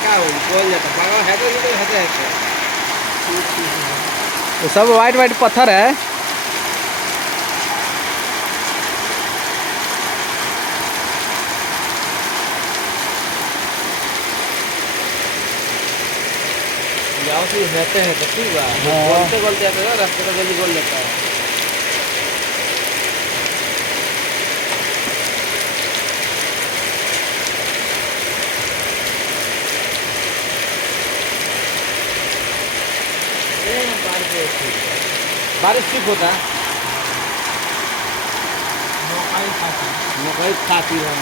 क्या हो बोल जाता पागल है तो ये तो है ये सब वाइट वाइट पत्थर है। जाओ तो रहते हैं तो ठीक बा बोलते बोलते आते हैं रास्ते तो जल्दी बोल लेता है। बारिश ठीक होता है मकई खाती है